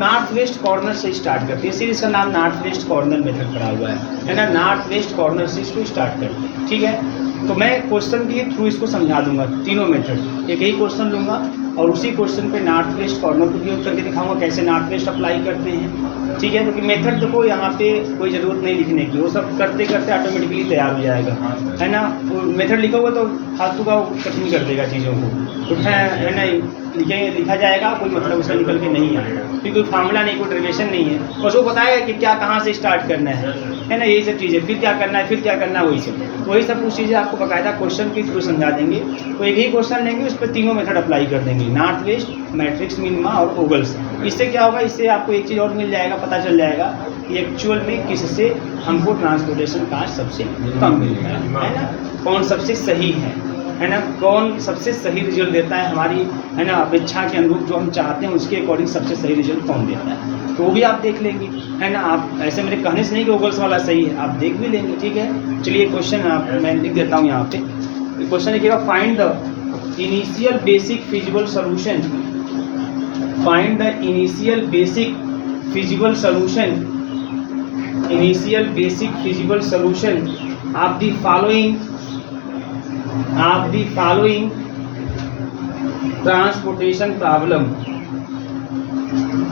North west corner से start करते हैं, इसीलिए इसका नाम नॉर्थ वेस्ट कॉर्नर मेथड पड़ा हुआ है ना। नॉर्थ वेस्ट कॉर्नर से इसको स्टार्ट करते हैं, ठीक है। तो मैं क्वेश्चन के थ्रू इसको समझा दूंगा, तीनों मेथड, एक ही क्वेश्चन लूँगा और उसी क्वेश्चन पे नॉर्थ वेस्ट कॉर्नर को उपयोग करके दिखाऊंगा कैसे नॉर्थ वेस्ट अप्लाई करते हैं, ठीक है। क्योंकि मेथड देखो यहाँ पे कोई ज़रूरत नहीं लिखने की, वो सब करते करते ऑटोमेटिकली तैयार हो जाएगा, है ना। मेथड लिखोगे तो फालतू का कठिन कर देगा चीज़ों को, तो है ना, लिखा जाएगा, कोई मतलब उसका निकल के नहीं आएगा, क्योंकि कोई फार्मूला नहीं, कोई डेरिवेशन नहीं है, बस वो बताएगा कि क्या कहाँ से स्टार्ट करना है ना, यही सब चीज़ें, फिर क्या करना है, फिर क्या करना है, वही सब कुछ चीज़ें आपको बाकायदा क्वेश्चन के थ्रू समझा देंगे। तो एक ही क्वेश्चन लेंगे, उस पर तीनों मेथड अप्लाई कर देंगे, नॉर्थ वेस्ट, मैट्रिक्स मिनिमा और ओगल्स। इससे क्या होगा, इससे आपको एक चीज़ और मिल जाएगा, पता चल जाएगा कि एक्चुअल में किससे हमको ट्रांसपोर्टेशन कास्ट सबसे कम मिलता है ना, कौन सबसे सही है ना, कौन सबसे सही रिजल्ट देता है हमारी, है ना, अपेक्षा के अनुरूप जो हम चाहते हैं उसके अकॉर्डिंग सबसे सही रिजल्ट कौन देता है, तो वो भी आप देख लेंगे, है ना। आप ऐसे मेरे कहने से नहीं कि ओगल्स वाला सही है, आप देख भी लेंगे, ठीक है। चलिए क्वेश्चन आप मैं लिख देता हूँ यहाँ पे। क्वेश्चन लिखिएगा, find the initial basic feasible solution, find the initial basic feasible solution, initial basic feasible solution of the following transportation problem,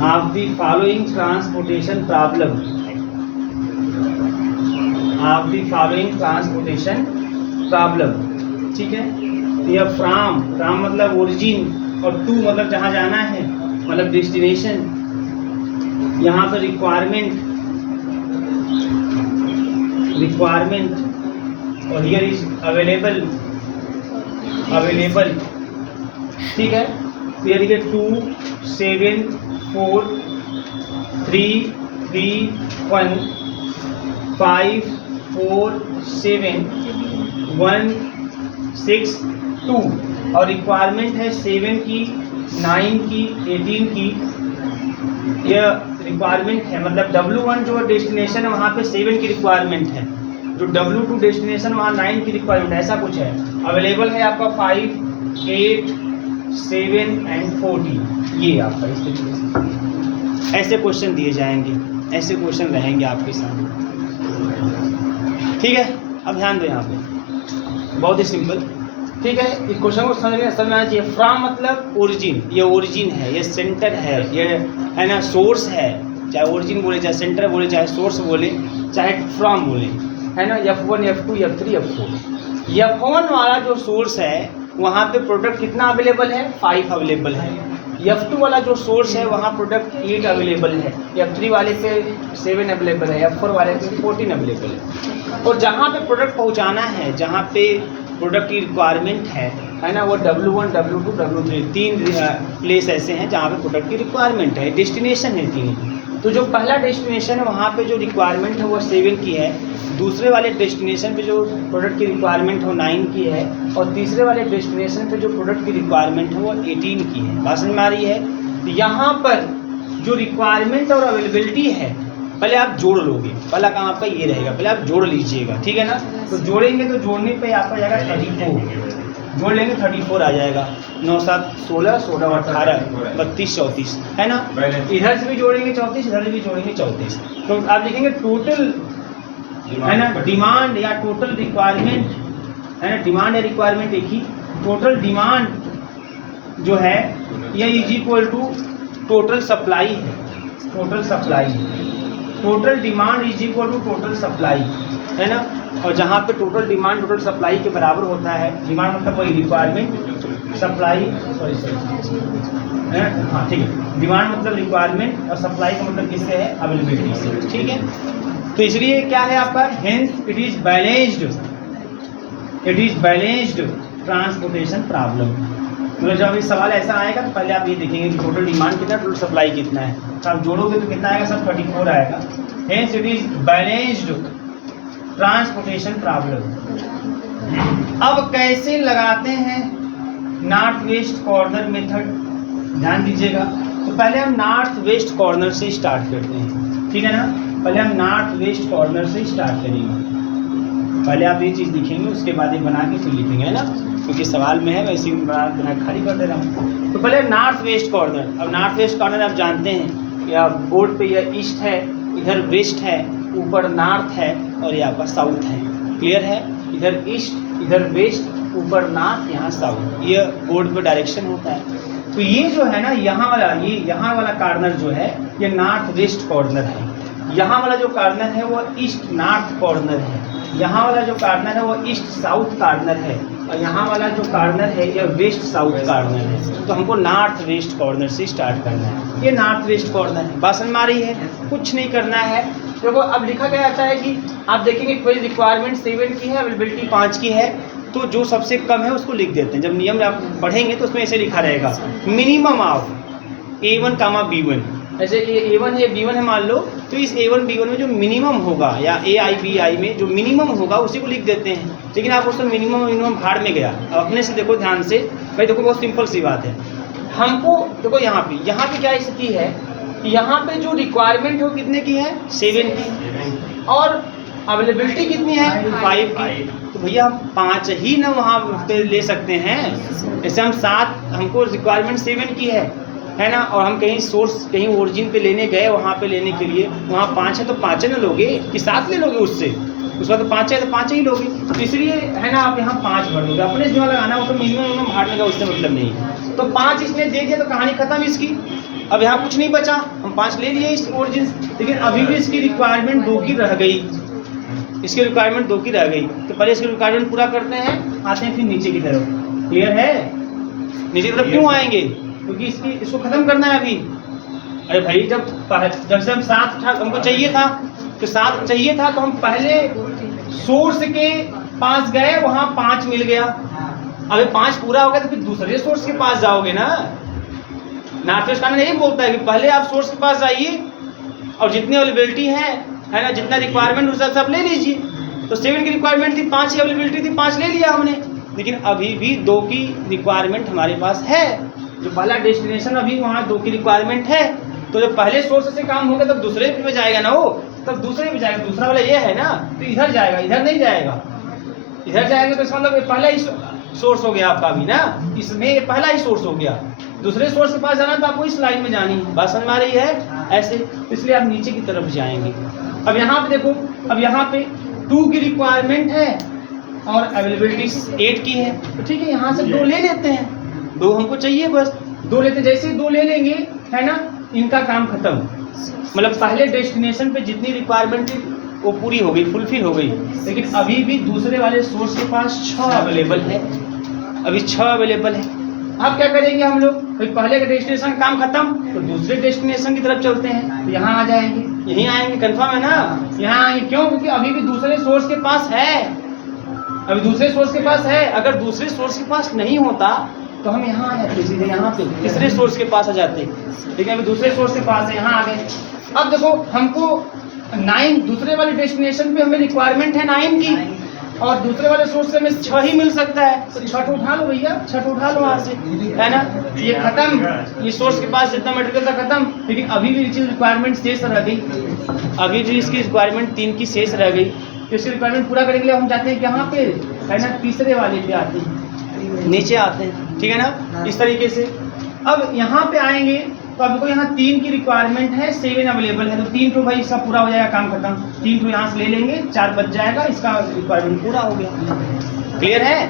of the following transportation problem, of the following transportation problem, ठीक है। यह from मतलब origin और to मतलब जहाँ जाना है, मतलब डेस्टिनेशन, यहाँ पर रिक्वायरमेंट और हियर इज अवेलेबल, ठीक है। फिर देखिए 2 7 4 3 3 1 5 4 7 1 6 2 और रिक्वायरमेंट है 7 की, 9 की, 18 की, यह रिक्वायरमेंट है। मतलब W1 जो डेस्टिनेशन है वहाँ पे 7 की रिक्वायरमेंट है, जो W2 डेस्टिनेशन वहाँ 9 की रिक्वायरमेंट, ऐसा कुछ है। अवेलेबल है आपका 5 8 7 एंड 14, ये आपका इस तरीके से ऐसे क्वेश्चन दिए जाएंगे, ऐसे क्वेश्चन रहेंगे आपके सामने, ठीक है। अब ध्यान दो यहाँ पे, बहुत ही सिंपल, ठीक है। इस क्वेश्चन को समझ में आना चाहिए। फ्रॉम मतलब ओरिजिन, ये ओरिजिन है, ये सेंटर है, ये है ना सोर्स है, चाहे ओरिजिन बोले, चाहे सेंटर बोले, चाहे सोर्स बोले, चाहे फ्रॉम बोले, है ना। F1 F2 F3 F4, F1 वाला जो सोर्स है वहाँ पे प्रोडक्ट कितना अवेलेबल है, 5 अवेलेबल है। F2 वाला जो सोर्स है वहाँ प्रोडक्ट 8 अवेलेबल है, F3 वाले पे 7 अवेलेबल है, F4 वाले पे 14 अवेलेबल है। और जहाँ पे प्रोडक्ट पहुँचाना है, जहाँ पे प्रोडक्ट की रिक्वायरमेंट है ना, वो W1 W2 W3 तीन प्लेस ऐसे हैं जहाँ पे प्रोडक्ट की रिक्वायरमेंट है, डेस्टिनेशन है तीन। तो जो पहला डेस्टिनेशन है वहाँ पे जो रिक्वायरमेंट है वो 7 की है, दूसरे वाले डेस्टिनेशन पे जो प्रोडक्ट की रिक्वायरमेंट है वो 9 की है, और तीसरे वाले डेस्टिनेशन पे जो प्रोडक्ट की रिक्वायरमेंट है वो 18 की है। बात समझ में आ रही है। तो यहाँ पर जो रिक्वायरमेंट और अवेलेबिलिटी है, पहले आप जोड़ लोगे, पहला काम आपका ये रहेगा, पहले आप जोड़ लीजिएगा, ठीक है ना। तो जोड़ेंगे तो जोड़ने पे आपका जाएगा 34, जोड़ लेंगे 34 आ जाएगा, 9 7 16 16 18 32 34, है ना। इधर से भी जोड़ेंगे 34, इधर से भी जोड़ेंगे 34, तो आप लिखेंगे टोटल, है ना, डिमांड या टोटल रिक्वायरमेंट, है ना, डिमांड या रिक्वायरमेंट एक ही, टोटल डिमांड जो है यह is equal to total supply है, total supply, total demand is equal to total supply, है ना। और जहाँ पे टोटल डिमांड टोटल सप्लाई के बराबर होता है, डिमांड मतलब वही रिक्वायरमेंट, सप्लाई हाँ ठीक है, डिमांड मतलब रिक्वायरमेंट और सप्लाई का मतलब किससे है, अवेलेबिलिटी से, ठीक है। तो इसलिए क्या है आपका, hence it is balanced transportation problem. मतलब जब ये सवाल ऐसा आएगा तो पहले आप ये देखेंगे कि टोटल डिमांड कितना, टोटल सप्लाई कितना है, तो आप जोड़ोगे तो कितना आएगा, सब 34 आएगा। Hence it is balanced transportation problem. अब कैसे लगाते हैं नॉर्थ वेस्ट कॉर्नर मेथड, ध्यान दीजिएगा। तो पहले हम नॉर्थ वेस्ट कॉर्नर से स्टार्ट करते हैं, ठीक है ना। पहले हम नॉर्थ वेस्ट कॉर्नर से स्टार्ट करेंगे, पहले आप ये चीज़ लिखेंगे, उसके बाद ये बना के फिर लिखेंगे, है ना, क्योंकि सवाल में है, वैसे ही बना खाली कर दे रहा हूँ। तो पहले नॉर्थ वेस्ट कॉर्नर। अब नॉर्थ वेस्ट कॉर्नर आप जानते हैं या बोर्ड पे यह ईस्ट है, इधर वेस्ट है, ऊपर नॉर्थ है और ये आपका साउथ है। क्लियर है? इधर ईस्ट, इधर वेस्ट, ऊपर नॉर्थ, यहाँ साउथ, ये बोर्ड पे डायरेक्शन होता है। तो ये जो है ना यहाँ वाला कॉर्नर जो है ये नॉर्थ वेस्ट कॉर्नर है, यहाँ वाला जो कॉर्नर है वो ईस्ट नॉर्थ कॉर्नर है, यहाँ वाला जो कॉर्नर है वो ईस्ट साउथ कॉर्नर है और यहाँ वाला जो कॉर्नर है ये वेस्ट साउथ कॉर्नर है। तो हमको नॉर्थ वेस्ट कॉर्नर से स्टार्ट करना है। ये नॉर्थ वेस्ट कॉर्नर है, बात समझ में आ रही है? कुछ नहीं करना है। देखो अब लिखा गया आता है कि आप देखेंगे कोई रिक्वायरमेंट 7 की है, अवेलेबिलिटी 5 की है, तो जो सबसे कम है उसको लिख देते हैं। जब नियम आप पढ़ेंगे तो उसमें ऐसे लिखा रहेगा मिनिमम ऑफ A1, B1। ऐसे ये A1 है, B1 है मान लो, तो इस A1 B1 में जो मिनिमम होगा या AI BI में जो मिनिमम होगा उसी को लिख देते हैं। लेकिन आप उसमें मिनिमम भाड़ में गया। अब अपने से देखो ध्यान से भाई, देखो बहुत सिंपल सी बात है। हमको देखो यहाँ पे क्या स्थिति है, यहाँ पे जो रिक्वायरमेंट है वो कितने की है? 7 की, और अवेलेबिलिटी कितनी है? 5 की। तो भैया हम 5 ही ना वहाँ पे ले सकते हैं। जैसे हम 7, हमको रिक्वायरमेंट 7 की है ना, और हम कहीं सोर्स कहीं ओरिजिन पे लेने गए, वहाँ पे लेने के लिए वहाँ 5 है तो 5 ना लोगे कि 7 ले लोगे उससे? उसके बाद तो 5 है तो 5 ही लोगे। तो इसलिए है ना आप यहाँ 5 भर दोगे, अपने से लगाना हो तो मिनिमम भाड़ने का उससे मतलब नहीं। तो 5 इसने दे दिया तो कहानी खत्म इसकी। अब यहाँ कुछ नहीं बचा, हम 5 ले लिए इस ओरिजिन, लेकिन अभी भी इसकी रिक्वायरमेंट 2 की रह गई, इसकी रिक्वायरमेंट 2 की रह गई। तो पहले इसकी रिक्वायरमेंट पूरा करते हैं, आते हैं फिर नीचे की तरफ। क्लियर है? नीचे की तरफ क्यों आएंगे? क्योंकि इसको खत्म करना है अभी। अरे भाई जब से हम 7 हमको चाहिए था, तो 7 चाहिए था तो हम पहले सोर्स के पास गए, वहाँ 5 मिल गया। अभी 5 पूरा हो गया तो फिर दूसरे सोर्स के पास जाओगे ना। नॉर्थ वेस्ट कॉर्नर यही बोलता है कि पहले आप सोर्स के पास जाइए और जितनी अवेलेबिलिटी है ना, जितना रिक्वायरमेंट उस सब ले लीजिए। तो 7 की रिक्वायरमेंट थी, 5 की अवेलेबिलिटी थी, 5 ले लिया हमने। लेकिन अभी भी 2 की रिक्वायरमेंट हमारे पास है। जो पहला डेस्टिनेशन अभी वहाँ 2 की रिक्वायरमेंट है, तो जब पहले सोर्स से काम होगा तब दूसरे पे जाएगा ना, वो तब दूसरे पे जाएगा। दूसरा वाला ये है ना, तो इधर जाएगा, इधर नहीं जाएगा। इधर जाएगा तो इसका मतलब पहला ही सोर्स हो गया आपका भी ना, इसमें ये पहला ही सोर्स हो गया। दूसरे सोर्स के पास जाना तो आपको इस लाइन में जानी है। बात समझ में आ रही है? ऐसे, इसलिए आप नीचे की तरफ जाएंगे। अब यहाँ पे देखो, अब यहाँ पे 2 की रिक्वायरमेंट है और अवेलेबिलिटी 8 की है, तो ठीक है यहाँ से 2 ले लेते हैं। 2 हमको चाहिए, बस 2 लेते। जैसे ही 2 ले लेंगे है ना, इनका काम खत्म। मतलब पहले डेस्टिनेशन पे जितनी रिक्वायरमेंट थी वो पूरी हो गई, फुलफिल हो गई। लेकिन अभी भी दूसरे वाले सोर्स के पास 6 अवेलेबल है, अभी 6 अवेलेबल है। अब क्या करेंगे हम लोग? पहले का डेस्टिनेशन काम खत्म, तो दूसरे डेस्टिनेशन की तरफ चलते हैं। तो यहाँ आ जाएंगे, यहीं आएंगे, कंफर्म है ना? यहाँ आएंगे। क्यों? क्योंकि अभी भी दूसरे सोर्स के पास है, अभी दूसरे सोर्स के पास है। अगर दूसरे सोर्स के पास नहीं होता तो हम यहाँ आ जाते, सीधे यहाँ पे तीसरे सोर्स के पास आ जाते। लेकिन अभी दूसरे सोर्स के पास है, यहाँ आ गए। अब देखो हमको 9 दूसरे वाले डेस्टिनेशन पे हमें रिक्वायरमेंट है 9 की, और दूसरे वाले सोर्स से हमें 6 ही मिल सकता है। तो 6 उठा लो भैया, 6 उठा लो वहाँ से, है ना? ये खत्म, ये सोर्स के पास जितना मटेरियल था खत्म। लेकिन अभी भी इसकी रिक्वायरमेंट शेष रह गई, अभी भी इसकी रिक्वायरमेंट 3 की शेष रह गई। तो इसकी रिक्वायरमेंट पूरा करने के लिए हम जाते हैं यहाँ पे, है ना, तीसरे वाले पे आते हैं, नीचे आते हैं, ठीक है ना, इस तरीके से। अब यहाँ पे आएंगे तो आपको यहाँ 3 की रिक्वायरमेंट है, 7 अवेलेबल है, तो 3 तो भाई सब पूरा हो जाएगा, काम खत्म। 3 तो यहाँ से ले लेंगे, 4 बच जाएगा, इसका रिक्वायरमेंट पूरा हो गया। क्लियर है?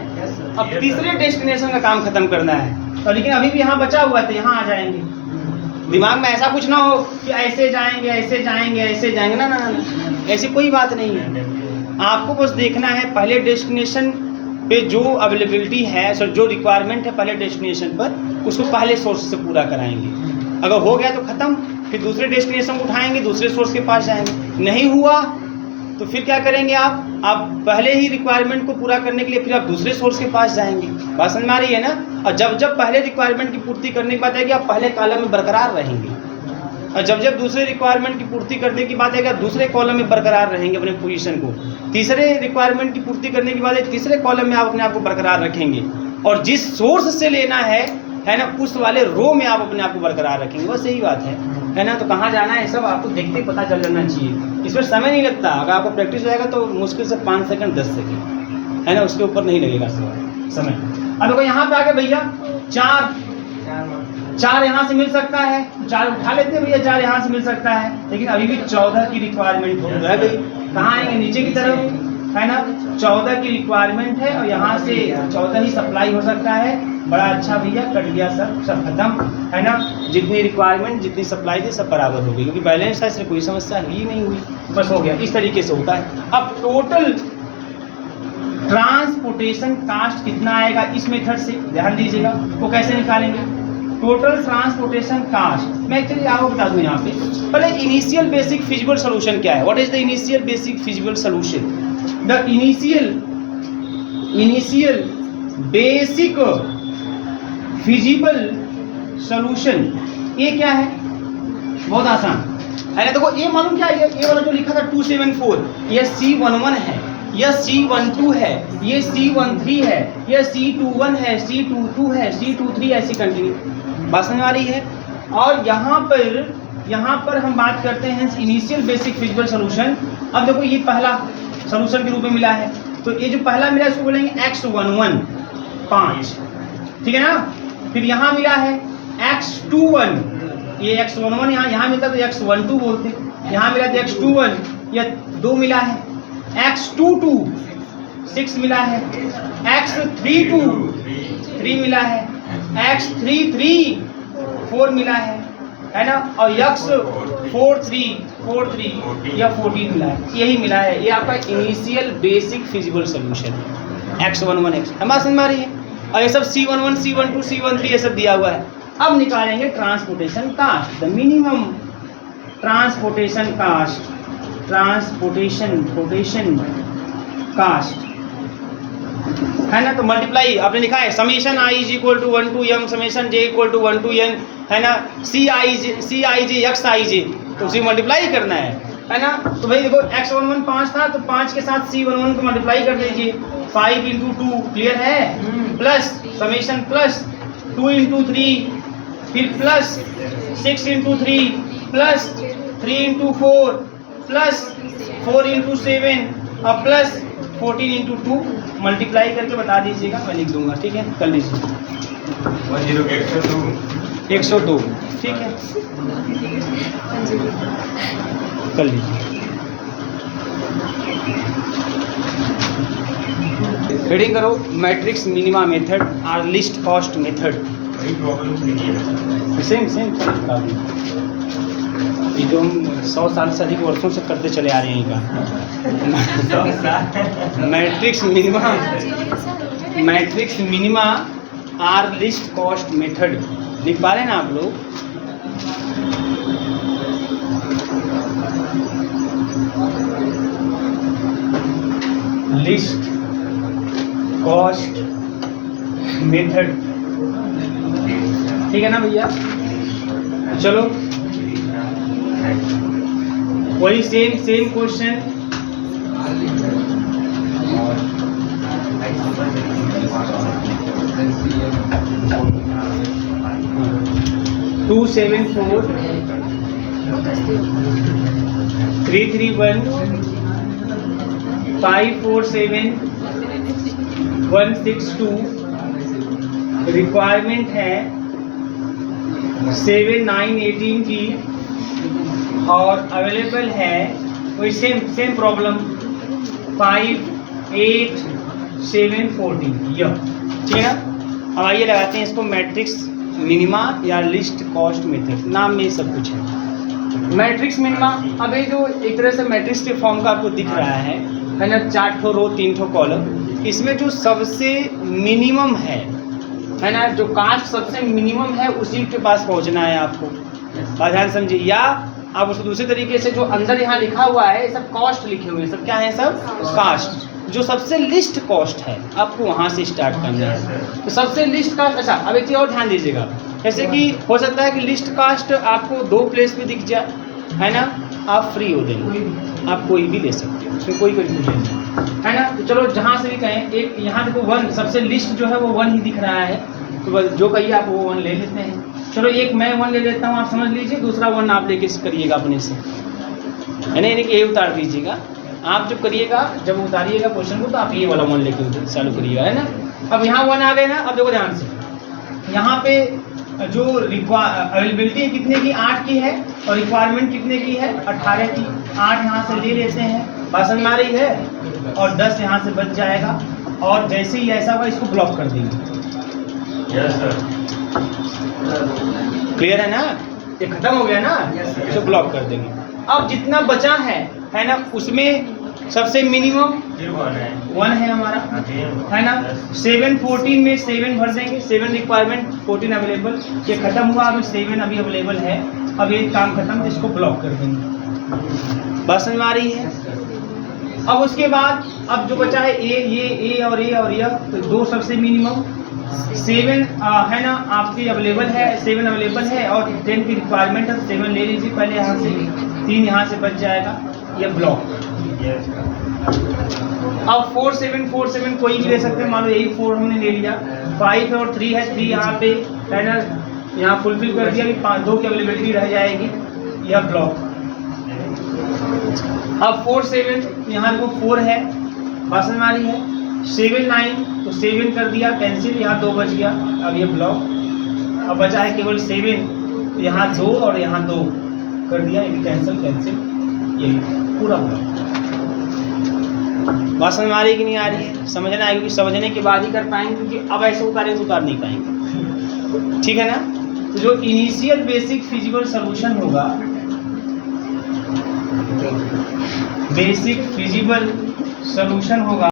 अब तीसरे डेस्टिनेशन का काम खत्म करना है, तो लेकिन अभी भी यहाँ बचा हुआ है, तो यहाँ आ जाएंगे। दिमाग में ऐसा कुछ ना हो कि ऐसे जाएंगे, ऐसे जाएंगे, ऐसे जाएंगे, ना ना ना, ऐसी कोई बात नहीं है। आपको बस देखना है पहले डेस्टिनेशन पे जो अवेलेबिलिटी है, सर जो रिक्वायरमेंट है पहले डेस्टिनेशन पर, उसको पहले सोर्स से पूरा कराएंगे। अगर हो गया तो ख़त्म, फिर दूसरे डेस्टिनेशन को उठाएंगे, दूसरे सोर्स के पास जाएंगे। नहीं हुआ तो फिर क्या करेंगे आप पहले ही रिक्वायरमेंट को पूरा करने के लिए फिर आप दूसरे सोर्स के पास जाएंगे। बात समझ में आ रही है ना? और जब पहले रिक्वायरमेंट की पूर्ति करने की बात है कि आप पहले कॉलम में बरकरार रहेंगे, और जब दूसरे रिक्वायरमेंट की पूर्ति करने की बात है कि आप दूसरे कॉलम में बरकरार रहेंगे अपने पोजीशन को। तीसरे रिक्वायरमेंट की पूर्ति करने की बात है तीसरे कॉलम में आप अपने आप को बरकरार रखेंगे, और जिस सोर्स से लेना है ना, उस वाले रो में आप अपने आप को बरकरार रखेंगे। बस यही बात है ना? तो कहाँ जाना है सब आपको देखते ही पता चल जाना चाहिए। इसमें समय नहीं लगता, अगर आपको प्रैक्टिस हो जाएगा तो मुश्किल से 5 सेकंड 10 सेकंड, है ना, उसके ऊपर नहीं लगेगा समय। अब देखो यहाँ पे आगे भैया 4 4 यहाँ से मिल सकता है, 4 उठा लेते हैं भैया, 4 यहाँ से मिल सकता है, लेकिन अभी भी 14 की रिक्वायरमेंट रह गई। कहाँ आएंगे, नीचे की तरफ, है ना। 14 की रिक्वायरमेंट है और यहाँ से 14 ही सप्लाई हो सकता है। बड़ा अच्छा भैया, कट गया सब खत्म, है ना। जितनी रिक्वायरमेंट, जितनी सप्लाई थी, सब बराबर हो गई, क्योंकि बैलेंस है, इसमें कोई समस्या ही नहीं हुई, बस हो गया। इस तरीके से होता है। अब टोटल ट्रांसपोर्टेशन कास्ट कितना आएगा इस मेथड से, ध्यान दीजिएगा। वो कैसे निकालेंगे, टोटल ट्रांसपोर्टेशन कास्ट। मैं एक्चुअली आपको बता दूं यहाँ पे, पहले इनिशियल बेसिक फिजिबल सोल्यूशन क्या है। What is the initial basic feasible solution? The initial basic feasible solution, ये क्या है, बहुत आसान है ना। देखो ये मालूम क्या है, ये वाला जो लिखा था 274, ये C11 है, यह C12 है, ये C13 है, यह C21 है, C22 है, C23, ऐसी कंटिन्यू। बात समझ आ रही है। और यहाँ पर हम बात करते हैं इनिशियल बेसिक फिजिबल सोल्यूशन। अब देखो ये पहला सोल्यूशन के रूप में मिला है, तो ये जो पहला मिला है इसको बोलेंगे X11 5, ठीक है ना। फिर यहाँ मिला है X21, ये X11 यहाँ मिलता तो X12 बोलते, यहाँ मिला तो X21, यह 2 मिला है। X22 6 मिला है, X32 3 मिला है, X33 4 मिला है ना। और X43 या 14 मिला है, यही मिला है। ये आपका initial basic feasible solution X11 X, हमारा समझ में आ रही है। और ये सब C11 C12 C13 ये सब दिया हुआ है। अब निकालेंगे transportation cost, the minimum transportation cost, transportation cost, है ना। तो मल्टीप्लाई आपने लिखा है summation i is equal to 1 to m summation j equal to 1 to n, है ना। Cij xij, तो उसी मल्टीप्लाई करना है ना। तो भाई देखो X11 5 था, तो 5 के साथ C11 को मल्टीप्लाई कर दीजिए, 5 into 2 क्लियर है, प्लस समेशन प्लस 2 into 3, फिर plus 6 into 3, plus 3 into 4, plus 4 into 7 और प्लस 14 into 2, मल्टीप्लाई करके बता दीजिएगा, मैं लिख दूंगा, ठीक है। कर लीजिए 102, ठीक है, कर लीजिए। रीडिंग करो, मैट्रिक्स मिनिमा मेथड और लिस्ट कॉस्ट मेथड, सेम ये जो हम 100 साल से अधिक वर्षों से करते चले आ रहे हैं इनका matrix minima or least cost method. लिख पा रहे हैं ना आप लोग? लिस्ट कॉस्ट मेथड, ठीक है ना भैया। चलो वही सेम क्वेश्चन, टू 7 4 3 3 1 5 4 7 1 6 2, रिक्वायरमेंट है 7 9 18 की, और अवेलेबल है वही सेम प्रॉब्लम 5 8 7 14, यह ठीक है ना। अब आइए लगाते हैं इसको मैट्रिक्स मिनिमा या लिस्ट कॉस्ट मेथड, नाम में सब कुछ है। मैट्रिक्स मिनिमा, अब ये जो एक तरह से मैट्रिक्स के फॉर्म का आपको दिख रहा है ना, 4 ठो रो 3 ठो कॉलम, इसमें जो सबसे मिनिमम है ना, जो कास्ट सबसे मिनिमम है उसी के पास पहुंचना है आपको, बात ध्यान समझिए। या आप उसको दूसरे तरीके से, जो अंदर यहाँ लिखा हुआ है सब कॉस्ट लिखे हुए हैं, सब क्या है, सब कास्ट। जो सबसे लिस्ट कॉस्ट है आपको वहाँ से स्टार्ट करना है, तो सबसे लिस्ट कास्ट। अच्छा, अब एक चीज़ और ध्यान दीजिएगा, जैसे कि हो सकता है कि लिस्ट कास्ट आपको 2 प्लेस पे दिख जाए, है ना, आप फ्री हो देंगे, आप कोई भी ले सकते हो, उसमें कोई कंफ्यूजन नहीं, है ना। तो चलो जहाँ से भी कहें, एक यहाँ देखो 1 सबसे लिस्ट जो है वो 1 ही दिख रहा है, तो बस जो कहिए आप वो 1 ले लेते हैं। चलो एक मैं 1 ले लेता हूँ, आप समझ लीजिए, दूसरा 1 आप लेके करिएगा अपने से, है ना, यानी कि ये उतार दीजिएगा। आप जब करिएगा, जब उतारिएगा क्वेश्चन को, तो आप ये वाला 1 लेके चालू करिएगा, है ना। अब यहाँ 1 आ गए ना। अब देखो ध्यान से, यहाँ पे जो अवेलेबिलिटी कितने की 8 की है और रिक्वायरमेंट कितने की है 18 की। 8 यहाँ से ले लेते हैं, बात समझ में आ रही है, और 10 यहाँ से बच जाएगा, और जैसे ही ऐसा होगा इसको ब्लॉक कर देंगे। Yes sir. क्लियर है ना, ये खत्म हो गया ना, इसको ब्लॉक कर देंगे। अब जितना बचा है ना, उसमें सबसे मिनिमम 1 है हमारा, है ना। 7 14 में 7 भर देंगे, 7 रिक्वायरमेंट 14 अवेलेबल, ये खत्म हुआ, अभी 7 अभी अवेलेबल है, अब ये काम खत्म, इसको ब्लॉक कर देंगे। बात समझ में आ रही है। अब उसके बाद अब जो बचा है ए और ये, तो 2 सबसे मिनिमम, 7 है ना आपकी अवेलेबल है, 7 अवेलेबल है और 10 की रिक्वायरमेंट है, 7 ले लीजिए पहले यहाँ से, 3 यहाँ से बच जाएगा, ये ब्लॉक। अब 4 7 कोई भी ले सकते हैं, मान लो यही 4 हमने ले लिया, 5 और 3 है, 3 यहाँ पे है ना, यहाँ फुलफिल कर दिया कि 2 की अवेलेबिलिटी रह जाएगी, यह ब्लॉक। अब 4 7 यहाँ देखो 4 है, बात समझ में आ रही है। 7 9 तो 7 कर दिया कैंसिल, यहाँ 2 बच गया, अब ये ब्लॉक। अब बचा है केवल 7, यहाँ 2 और यहाँ 2 कर दिया, ये कैंसिल, यही पूरा ब्लॉक। बात समझ में आ रही है कि नहीं आ रही है? समझना है, क्योंकि समझने के बाद ही कर पाएंगे, क्योंकि अब ऐसे उतार नहीं पाएंगे, ठीक है ना। तो जो इनिशियल बेसिक फिजिबल सॉल्यूशन होगा, बेसिक फिजिबल सॉल्यूशन होगा